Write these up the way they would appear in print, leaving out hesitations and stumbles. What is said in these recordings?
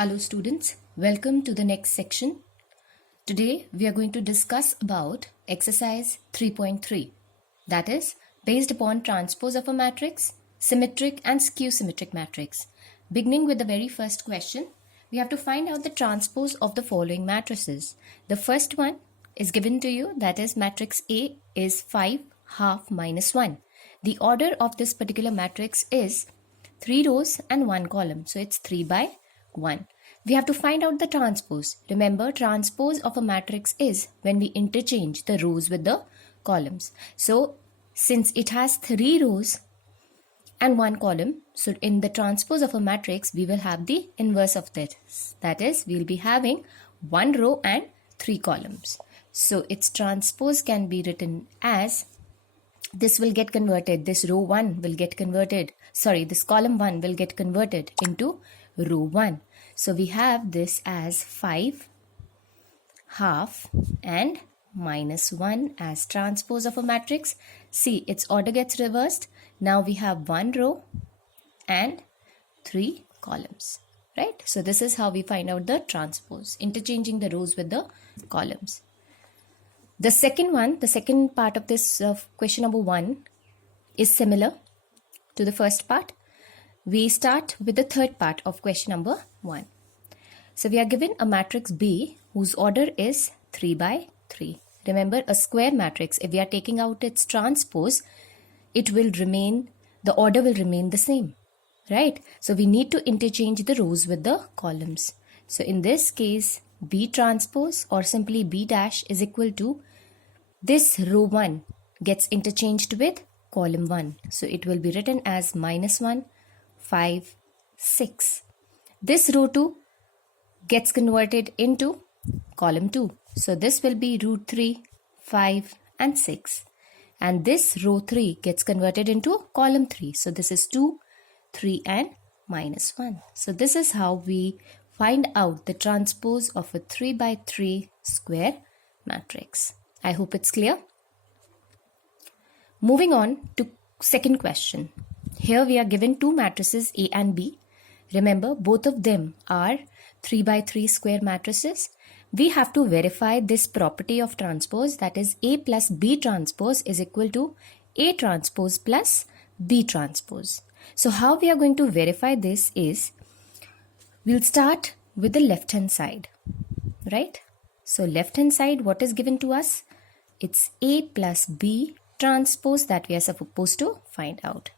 Hello students, welcome to the next section. Today we are going to discuss about exercise 3.3, that is based upon transpose of a matrix, symmetric and skew symmetric matrix. Beginning with the very first question, we have to find out the transpose of the following matrices. The first one is given to you, that is matrix A is 5 half minus 1. The order of this particular matrix is 3 rows and 1 column, so it's 3 by 1. We have to find out the transpose. Remember, transpose of a matrix is when we interchange the rows with the columns. So since it has 3 rows and 1 column, so in the transpose of a matrix we will have the inverse of this. That is, we will be having 1 row and 3 columns. So its transpose can be written as, this will get converted, this row 1 will get converted, this column 1 will get converted into row 1. So we have this as 5 half and minus 1 as transpose of a matrix. See, its order gets reversed. Now we have 1 row and 3 columns, right? So this is how we find out the transpose, interchanging the rows with the columns. The second one, the second part of this question number 1 is similar to the first part. We start with the third part of question number 1. So we are given a matrix B whose order is 3 by 3. Remember, a square matrix, if we are taking out its transpose, it will remain, the order will remain the same, right? So we need to interchange the rows with the columns. So in this case, B transpose or simply B dash is equal to, this row 1 gets interchanged with column 1. So it will be written as minus 1, 5, 6. This row 2 gets converted into column 2. So this will be root 3, 5 and 6. And this row 3 gets converted into column 3. So this is 2, 3 and minus 1. So this is how we find out the transpose of a 3 by 3 square matrix. I hope it's clear. Moving on to second question. Here we are given two matrices A and B. Remember, both of them are 3 by 3 square matrices. We have to verify this property of transpose, that is A plus B transpose is equal to A transpose plus B transpose. So how we are going to verify this is, we'll start with the left hand side, right? So left hand side, what is given to us? It's A plus B transpose that we are supposed to find out.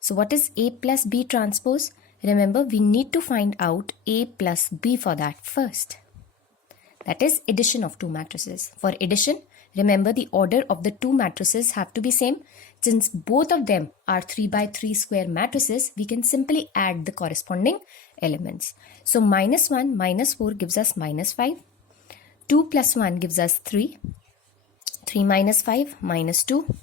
So what is A plus B transpose? Remember, we need to find out A plus B for that first. That is addition of two matrices. For addition, remember the order of the two matrices have to be same. Since both of them are 3 by 3 square matrices, we can simply add the corresponding elements. So minus 1 minus 4 gives us minus 5. 2 plus 1 gives us 3. 3 minus 5 minus 2.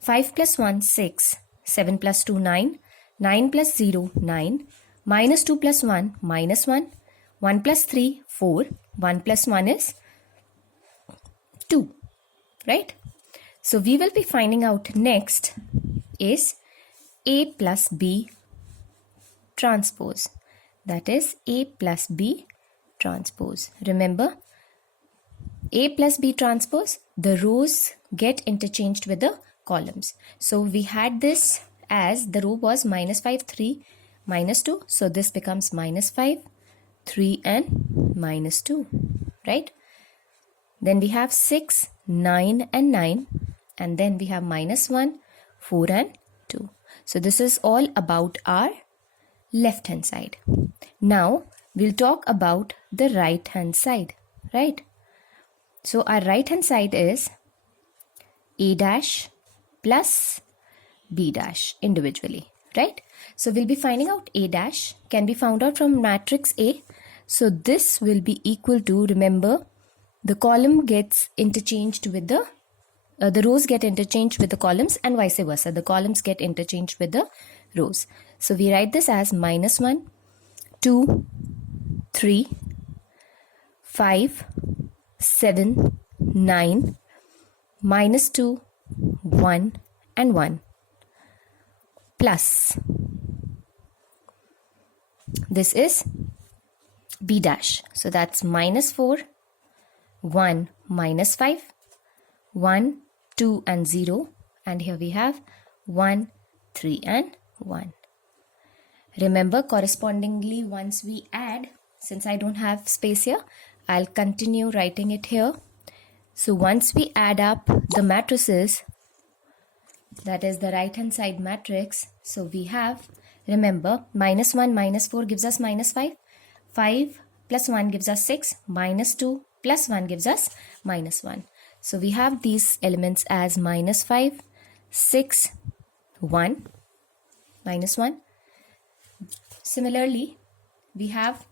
5 plus 1 6. 7 plus 2 9. 9 plus 0 9. Minus 2 plus 1 minus 1. 1 plus 3 4. 1 plus 1 is 2, right? So we will be finding out next is A plus B transpose. That is A plus B transpose. Remember, A plus B transpose, the rows get interchanged with the columns. So we had this as the row was minus 5, 3, minus 2. So this becomes minus 5, 3 and minus 2, right? Then we have 6, 9 and 9. And then we have minus 1, 4 and 2. So this is all about our left hand side. Now we'll talk about the right hand side, right? So our right hand side is A dash plus B dash individually, right? So we'll be finding out A dash can be found out from matrix A. So this will be equal to, remember, the column gets interchanged with the rows get interchanged with the columns and vice versa. The columns get interchanged with the rows. So we write this as minus 1, 2, 3, 5, 7, 9, minus 2, 1 and 1 plus. This is B dash. So that's minus 4, 1, minus 5, 1, 2 and 0. And here we have 1, 3 and 1. Remember, correspondingly, once we add, since I don't have space here, I'll continue writing it here. So once we add up the matrices, that is the right hand side matrix, so we have, remember, minus 1 minus 4 gives us minus 5, 5 plus 1 gives us 6, minus 2 plus 1 gives us minus 1. So we have these elements as minus 5, 6, 1, minus 1. Similarly, we have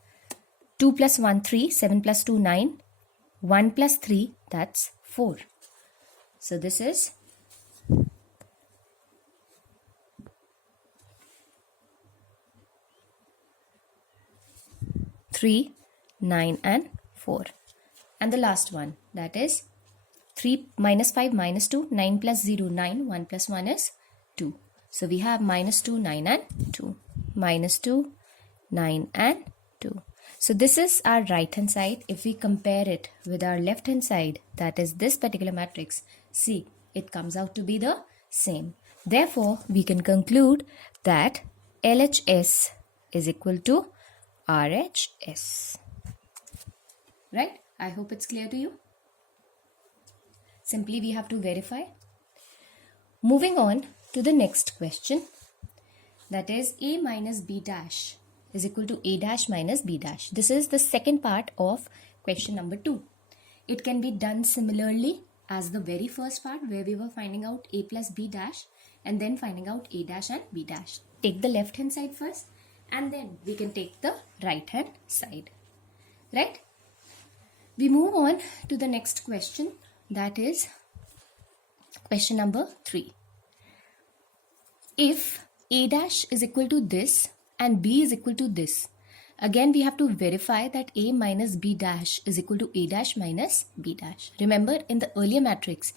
2 plus 1, 3, 7 plus 2, 9, 1 plus 3, that's 4. So this is 3, 9 and 4. And the last one, that is 3 minus 5 minus 2, 9 plus 0, 9, 1 plus 1 is 2. So we have minus 2, 9 and 2. Minus 2, 9 and 2. So this is our right hand side. If we compare it with our left hand side, that is this particular matrix, see, it comes out to be the same. Therefore, we can conclude that LHS is equal to RHS. Right? I hope it's clear to you. Simply we have to verify. Moving on to the next question, that is A minus B dash is equal to A dash minus B dash. This is the second part of question number 2. It can be done similarly as the very first part where we were finding out A plus B dash and then finding out A dash and B dash. Take the left hand side first and then we can take the right hand side. Right? We move on to the next question, that is question number 3. If A dash is equal to this and B is equal to this, again we have to verify that A minus B dash is equal to A dash minus B dash. Remember, in the earlier matrix,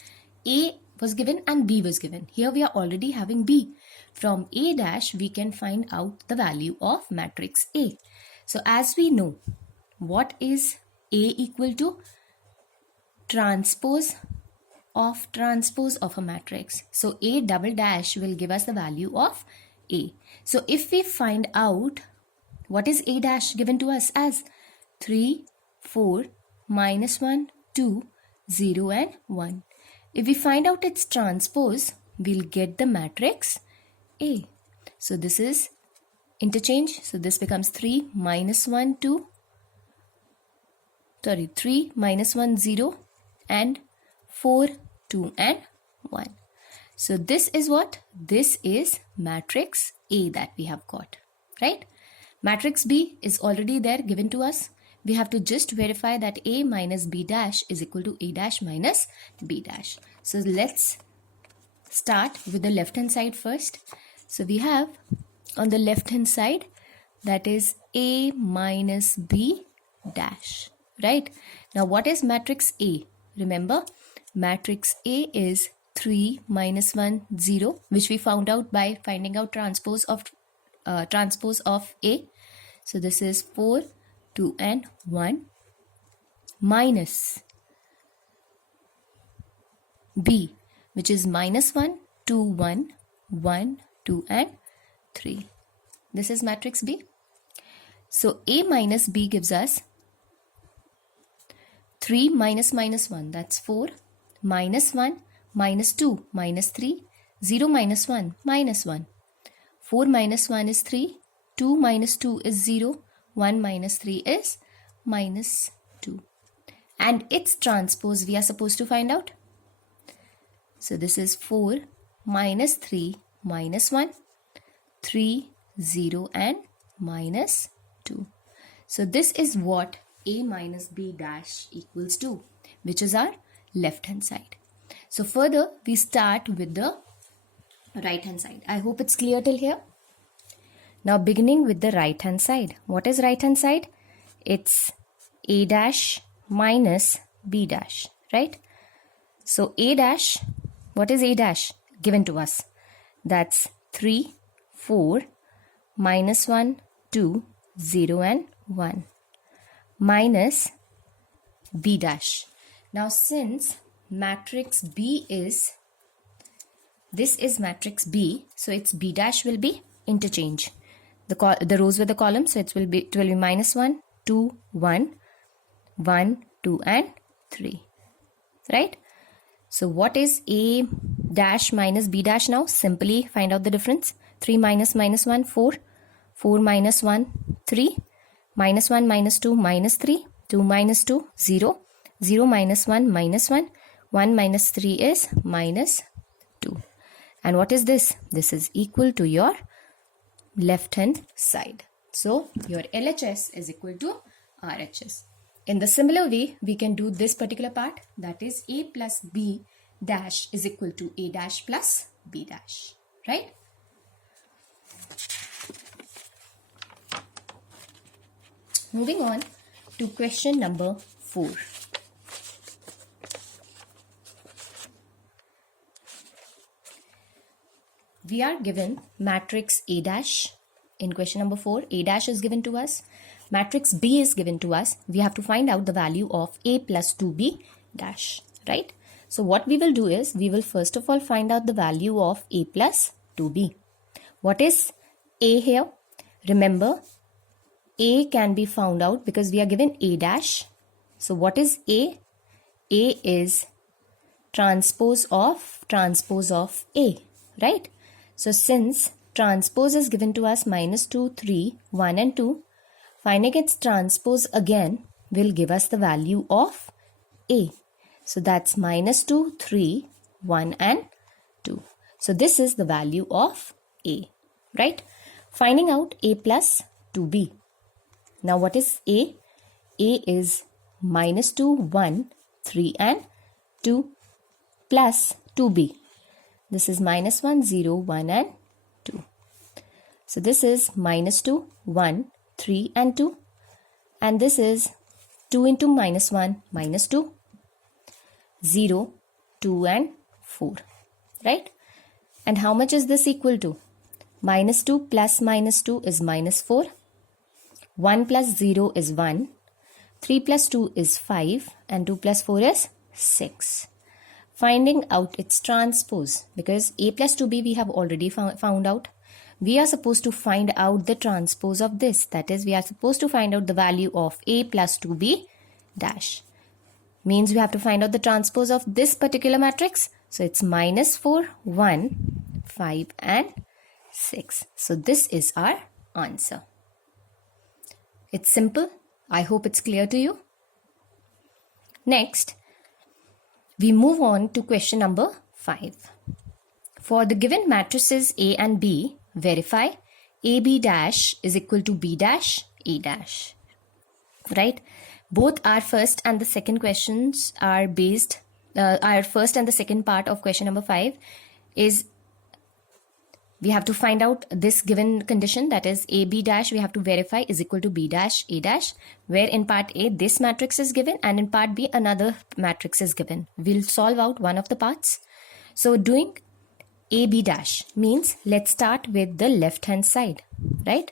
A was given and B was given. Here we are already having B. From A dash we can find out the value of matrix A. So as we know, what is A equal to? Transpose of a matrix. So A double dash will give us the value of A. So if we find out what is A dash given to us as 3, 4, minus 1, 2, 0 and 1. If we find out its transpose, we'll get the matrix A. So this is interchange. So this becomes 3 minus 1, 2. 3 minus 1, 0 and 4, 2 and 1. So this is what? This is matrix A that we have got, right? Matrix B is already there given to us. We have to just verify that A minus B dash is equal to A dash minus B dash. So let's start with the left hand side first. So we have on the left hand side, that is A minus B dash. Right? Now what is matrix A? Remember, matrix A is 3 minus 1, 0, which we found out by finding out transpose of A. So this is 4, 2 and 1 minus B, which is minus 1, 2, 1, 1, 2 and 3. This is matrix B. So A minus B gives us 3 minus minus 1, that's 4, minus 1, minus 2, minus 3, 0 minus 1, minus 1. 4 minus 1 is 3, 2 minus 2 is 0, 1 minus 3 is minus 2. And its transpose we are supposed to find out. So this is 4 minus 3 minus 1, 3, 0 and minus 2. So this is what A minus B dash equals to, which is our left hand side. So further we start with the right hand side. I hope it's clear till here. Now beginning with the right hand side. What is right hand side? It's A dash minus B dash, right? So A dash, what is A dash given to us? That's 3, 4, minus 1, 2, 0 and 1. minus B dash. Now since matrix B is, this is matrix B, so its B dash will be interchange. The rows with the columns, so it will be minus 1, 2, 1, 1, 2 and 3. Right? So what is A dash minus B dash now? Simply find out the difference. 3 minus minus 1, 4. 4 minus 1, 3. Minus 1 minus 2, minus 3. 2 minus 2, 0. 0 minus 1, minus 1. 1 minus 3 is minus 2. And what is this? This is equal to your left hand side. So your LHS is equal to RHS. In the similar way, we can do this particular part, that is A plus B dash is equal to A dash plus B dash, right? Moving on to question number 4. We are given matrix A dash. In question number 4, A dash is given to us. Matrix B is given to us. We have to find out the value of A plus 2B dash, right? So what we will do is, we will first of all find out the value of A plus 2B. What is A here? Remember, A can be found out because we are given A dash. So what is A? A is transpose of A, right? So since transpose is given to us minus 2, 3, 1 and 2, finding its transpose again will give us the value of A. So that's minus 2, 3, 1 and 2. So this is the value of A, right? Finding out A plus 2B. Now what is A? A is minus 2, 1, 3 and 2 plus 2B. This is minus 1, 0, 1 and 2. So this is minus 2, 1, 3 and 2. And this is 2 into minus 1, minus 2, 0, 2 and 4. Right? And how much is this equal to? Minus 2 plus minus 2 is minus 4. 1 plus 0 is 1. 3 plus 2 is 5. And 2 plus 4 is 6. Finding out its transpose, because A plus 2B we have already found out. We are supposed to find out the transpose of this. That is, we are supposed to find out the value of A plus 2B dash. Means we have to find out the transpose of this particular matrix. So it's minus 4, 1, 5 and 6. So this is our answer. It's simple. I hope it's clear to you. Next, we move on to question number 5. For the given matrices A and B, verify AB dash is equal to B dash A dash. Right? Both our first and the second questions are based, our first and the second part of question number 5 is, we have to find out this given condition, that is AB dash we have to verify is equal to B dash A dash, where in part A this matrix is given and in part B another matrix is given. We'll solve out one of the parts. So doing AB dash means, let's start with the left hand side, right?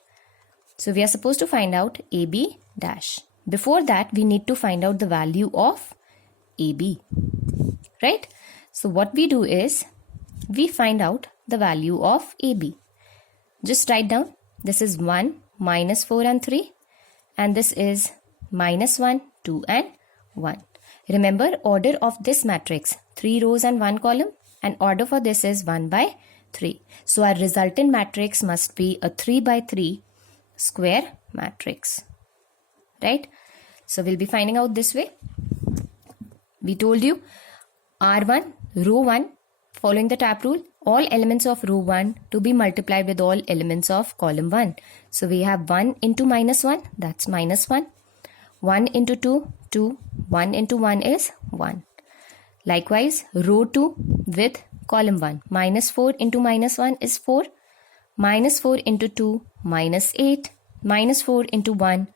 So we are supposed to find out AB dash. Before that, we need to find out the value of AB, right? So what we do is, we find out the value of AB. Just write down, this is 1, minus 4 and 3, and this is minus 1, 2 and 1. Remember, order of this matrix, 3 rows and 1 column, and order for this is 1 by 3. So our resultant matrix must be a 3 by 3 square matrix, right? So we'll be finding out this way. We told you R1, row 1, following the tap rule, all elements of row 1 to be multiplied with all elements of column 1. So we have 1 into minus 1, that's minus 1. 1 into 2, 2. 1 into 1 is 1. Likewise, row 2 with column 1. Minus 4 into minus 1 is 4. Minus 4 into 2, minus 8. Minus 4 into 1,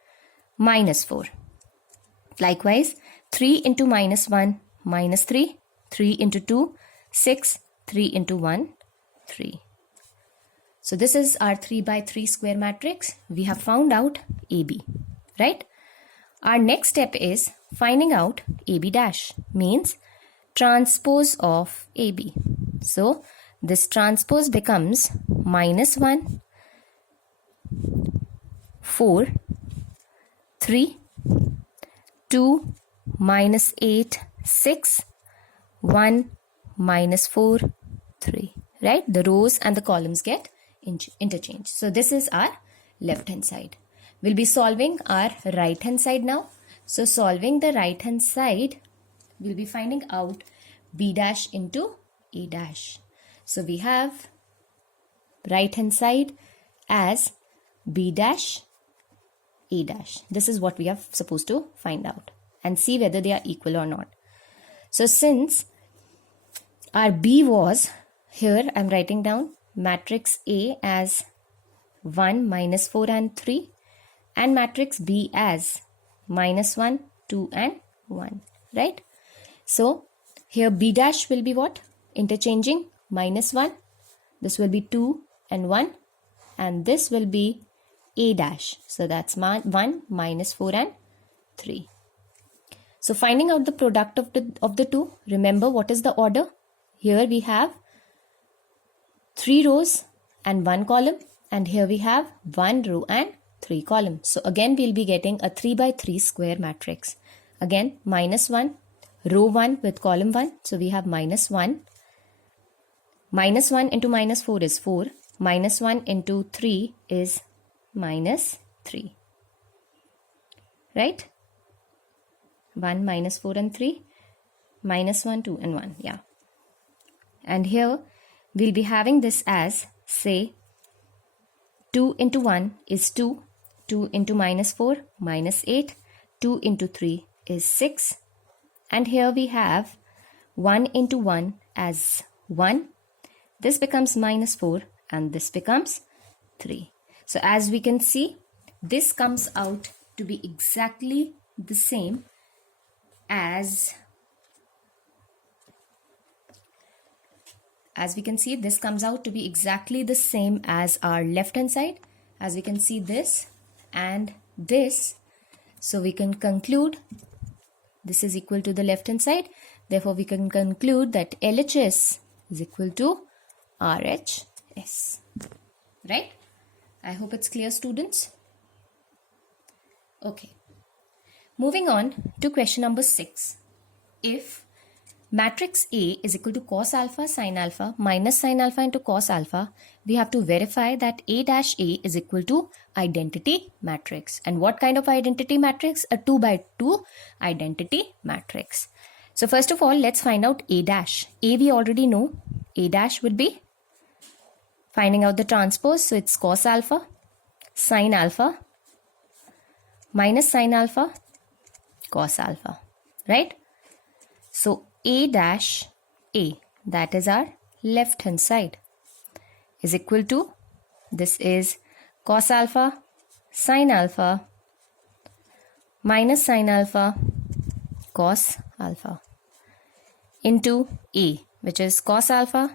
minus 4. Likewise, 3 into minus 1, minus 3. 3 into 2, 6. 3 into 1, 3. So this is our 3 by 3 square matrix. We have found out AB, right? Our next step is finding out AB dash, means transpose of AB. So this transpose becomes -1, 4, 3, 2, -8, 6, 1, -4, 3. Right? The rows and the columns get interchanged. So this is our left hand side. We'll be solving our right hand side now. So solving the right hand side, we'll be finding out B dash into A dash. So we have right hand side as B dash A dash. This is what we are supposed to find out and see whether they are equal or not. So since our B was, here I'm writing down matrix A as 1, -4 and 3, and matrix B as -1, 2 and 1, right? So here B dash will be what? Interchanging -1. This will be 2 and 1, and this will be A dash. So that's 1, -4 and 3. So finding out the product of the two, remember what is the order? Here we have 3 rows and 1 column, and here we have 1 row and 3 columns. So again we'll be getting a 3 by 3 square matrix. Again -1, row 1 with column 1. So we have -1. -1 into -4 is 4. -1 into 3 is -3. Right? 1, -4 and 3. -1, 2 and 1. Yeah. And here we'll be having this as, say, 2 into 1 is 2. 2 into -4, -8. 2 into 3 is 6. And here we have 1 into 1 as 1. This becomes -4 and this becomes 3. So as we can see, this comes out to be exactly the same as we can see, this comes out to be exactly the same as our left hand side. As we can see, this and this. So we can conclude this is equal to the left hand side. Therefore, we can conclude that LHS is equal to RHS. Right? I hope it's clear, students. Okay. Moving on to question number 6. If matrix A is equal to cos alpha sin alpha minus sin alpha into cos alpha, we have to verify that A dash A is equal to identity matrix. And what kind of identity matrix? A 2 by 2 identity matrix. So first of all, let's find out A dash. A we already know. A dash would be finding out the transpose. So it's cos alpha sin alpha minus sin alpha cos alpha. Right? So A dash A, that is our left hand side, is equal to, this is cos alpha sin alpha minus sin alpha cos alpha into A, which is cos alpha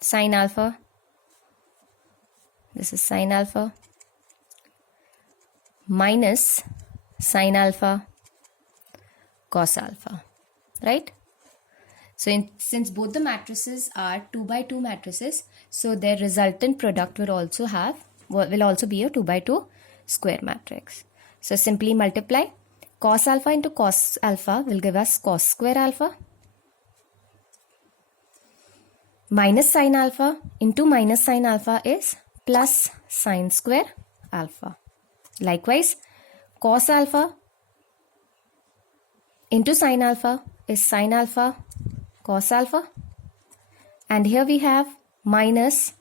sin alpha, this is sin alpha minus sin alpha cos alpha. Right? So since both the matrices are 2 by 2 matrices, so their resultant product will also be a 2 by 2 square matrix. So simply multiply cos alpha into cos alpha will give us cos square alpha minus sin alpha into minus sin alpha is plus sin square alpha. Likewise, cos alpha into sin alpha is sin alpha cos alpha, and here we have minus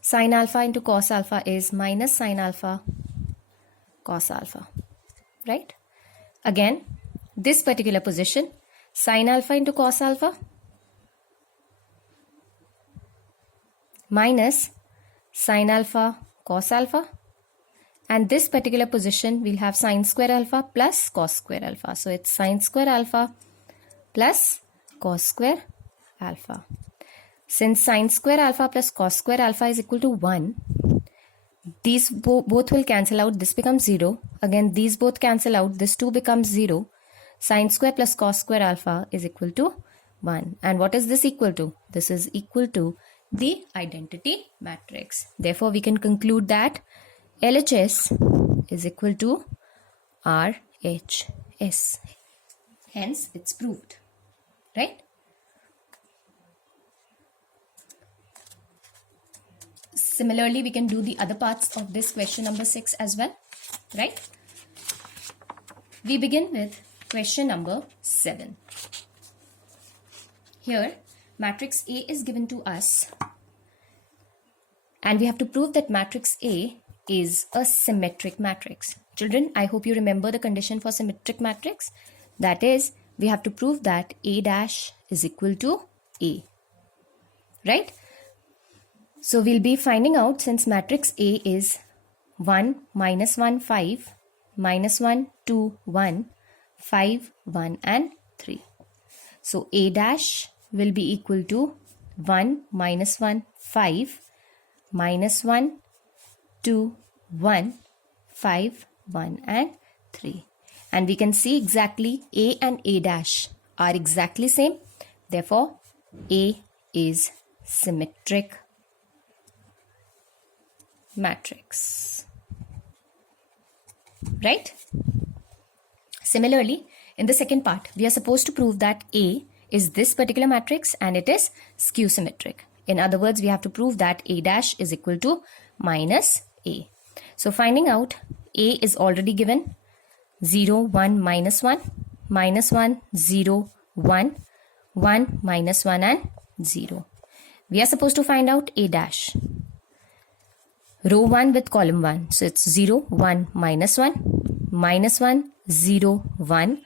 sin alpha into cos alpha is minus sin alpha cos alpha. Right? Again, this particular position, sin alpha into cos alpha minus sin alpha cos alpha, and this particular position we'll have sin square alpha plus cos square alpha. So it's sin square alpha plus cos square alpha. Since sin square alpha plus cos square alpha is equal to 1, These both will cancel out. This becomes 0. Again, these both cancel out. This 2 becomes 0. Sine square plus cos square alpha is equal to 1. And what is this equal to? This is equal to the identity matrix. Therefore, we can conclude that LHS is equal to RHS. Hence, it's proved. Right? Similarly, we can do the other parts of this question number 6 as well. Right? We begin with question number 7. Here, matrix A is given to us. And we have to prove that matrix A is a symmetric matrix. Children, I hope you remember the condition for symmetric matrix. That is, we have to prove that A dash is equal to A. Right? So we'll be finding out, since matrix A is 1, minus 1, 5, minus 1, 2, 1, 5, 1 and 3. So A dash will be equal to 1, minus 1, 5, minus 1, 2, 1, 5, 1 and 3. And we can see exactly A and A dash are exactly same. Therefore, A is symmetric matrix. Right? Similarly, in the second part, we are supposed to prove that A is this particular matrix and it is skew symmetric. In other words, we have to prove that A dash is equal to minus A. So finding out, A is already given 0, 1, minus 1, minus 1, 0, 1, 1, minus 1 and 0. We are supposed to find out A dash. Row 1 with column 1. So it's 0, 1, minus 1, minus 1, 0, 1,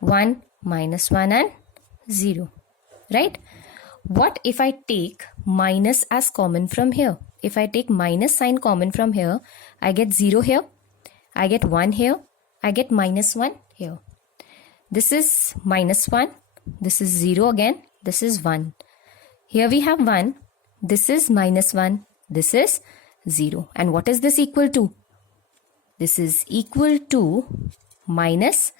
1, minus 1 and 0. Right? What if I take minus as common from here? If I take minus sign common from here, I get 0 here, I get 1 here, I get minus 1 here. This is minus 1, this is 0 again, this is 1. Here we have 1, this is minus 1, this is 0. And what is this equal to? This is equal to minus,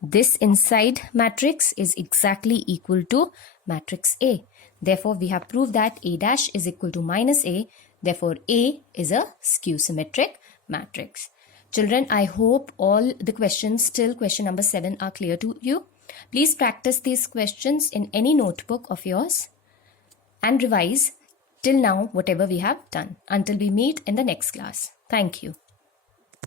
this inside matrix is exactly equal to matrix A. Therefore, we have proved that A dash is equal to minus A. Therefore, A is a skew symmetric matrix. Children, I hope all the questions till question number 7 are clear to you. Please practice these questions in any notebook of yours and revise till now whatever we have done until we meet in the next class. Thank you.